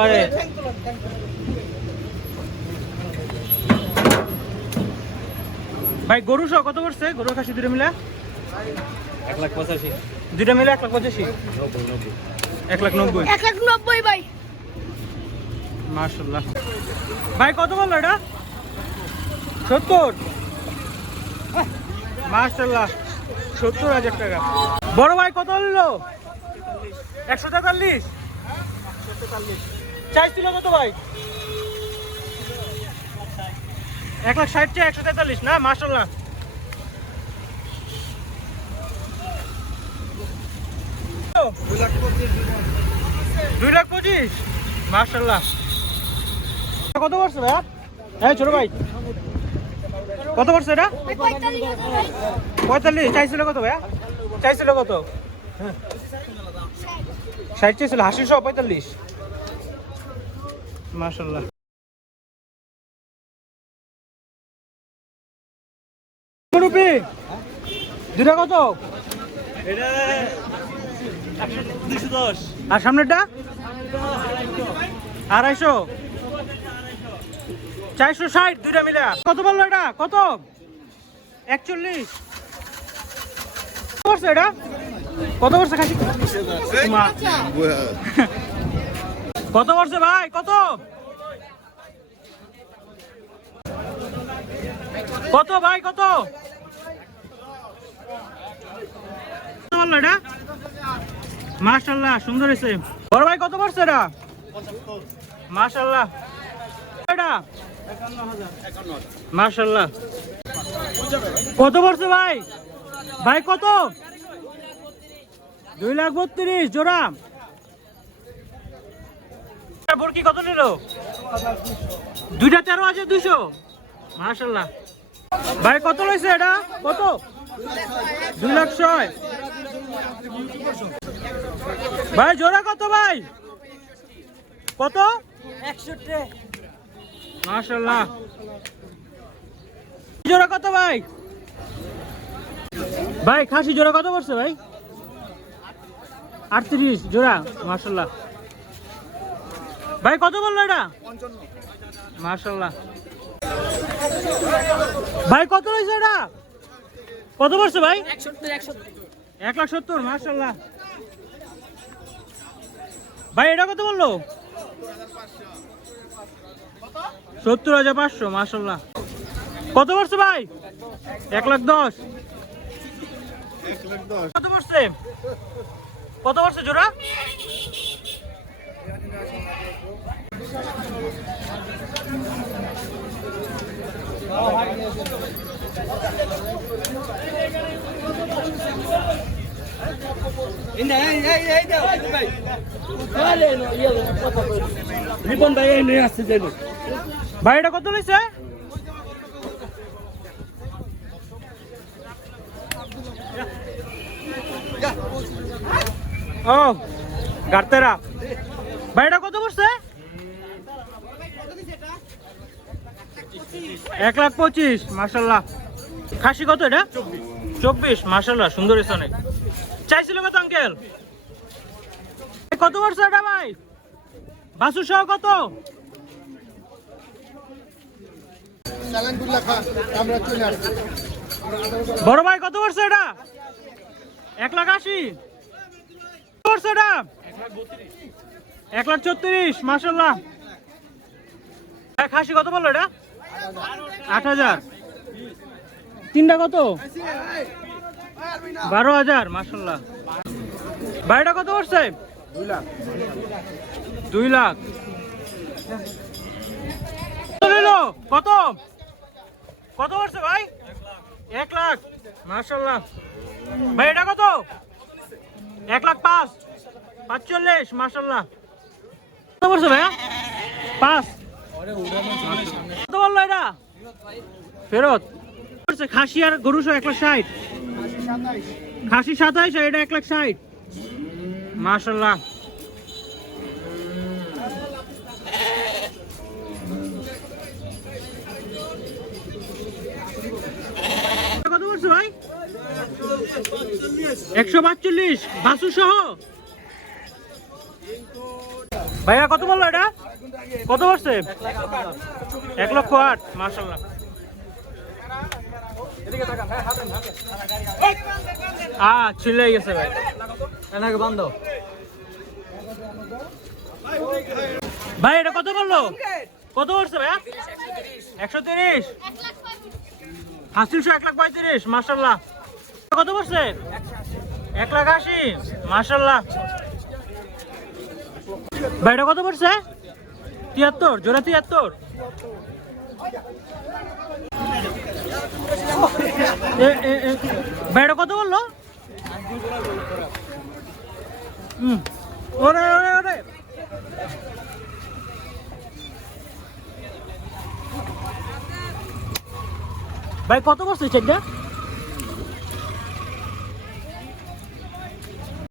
আরে ভাই গরু সহ কত পড়ছে? গরু খাসি দুটো মিলে 1,85,000 দুটো মিলে 1,85,000 1,90,000 1,90,000 ভাই। মাশাআল্লাহ। ভাই কত বললো এটা? 70। মাশাআল্লাহ 70,000 টাকা। বড় ভাই কত হলো? 143। চাইছিল কত ভাই? 1,60,000 চেয়ে 143 না? মাশাআল্লাহ। 2,25,000 মাশাআল্লাহ। কত পড়ছে ভাই? হ্যাঁ ছোট ভাই কত পড়ছে এটা? 45। চাইছিল কত ভাইয়া? চাইছিল কত? 60 চাইছিল। হাসি সহ 45 মাশাআল্লাহ। রুপি দুটা কত? এটা 210 আর সামনেরটা 250। 460 দুইটা মিলে। কত বললো এটা? কত? 41 পড়ছে এটা? কত পড়ছে খাসি? কত পড়ছে ভাই? কত কত ভাই? কত বললো এটা? মাশাআল্লাহ সুন্দর হয়েছে। বড় ভাই কত পড়ছে এটা? মাশাআল্লাহ। এটা 51,000 মাশাআল্লাহ। কত পড়ছে ভাই? ভাই কত? 2,32,000 জোড়া। বরকি কত নিল? দুইটা 13,200 মাশাআল্লাহ। ভাই কত লইছে এটা? কত? 2,06,000 ভাই জোড়া কত ভাই? কত? 61 মাশাআল্লাহ। জোড়া কত ভাই? ভাই খাসি জোড়া কত পড়ছে ভাই? 38 জোড়া মাশাআল্লাহ। ভাই কত বললো এটা? 55 মাশাআল্লাহ। ভাই কত হইছে এটা? কত পড়ছে ভাই? 1,70 মাশাআল্লাহ। ভাই এটা কত বললো? 70,500 মাশাআল্লাহ। কত পড়ছে ভাই? 1,10,000 কত পড়ছে? কত পড়ছে জোড়া? ভাই এটা কত লইছে? ও গার্তেরা। ভাই এটা কত পড়ছে? 1,25,000 মাশাআল্লাহ। খাসি কত এটা? 24 মাশাআল্লাহ সুন্দর হয়েছে অনেক। চাইছিল কত আঙ্কেল? কত পড়ছে এটা ভাই? বাসু সহ কত? বড় ভাই কত পড়ছে এটা? 1,80,000 পড়ছে এটা? 1,34,000 মাশাআল্লাহ। খাসি কত বললো এটা? 8,000। তিনটা কত? 12,000 মাশাআল্লাহ। ভাইটা কত পড়ছে? 2 লাখ। কত কত পড়ছে ভাই? 1 লাখ মাশাআল্লাহ। ভাই এটা কত? 1,05,000 45 মাশাআল্লাহ। কত পড়ছে ভাইয়া? 5 কত বললো এটা? ফেরত পড়ছে। খাসি আর গরু সহ 1,60,000। খাসি 27 আর এটা 1,60,000 মাশাআল্লাহ। কত পড়ছে ভাই? 145 বাসু সহ ভাইয়া কত বললো এটা? কত পড়ছে? 1,08,000 মাশাআল্লাহ। ছিলে গেছে ভাই, এনাকে বন্ধ। ভাই এটা কত বললো? কত পড়ছে ভাইয়া? 130। হাসিল 1,35,000 মাশাআল্লাহ। কত পড়ছে? 1,80,000 মাশাআল্লাহ। ভাই এটা কত পড়ছে? 73, জোড়া 73। ভাই এটা কত বললো? ওরে ওরে ওরে, ভাই কত পড়ছে সেটা?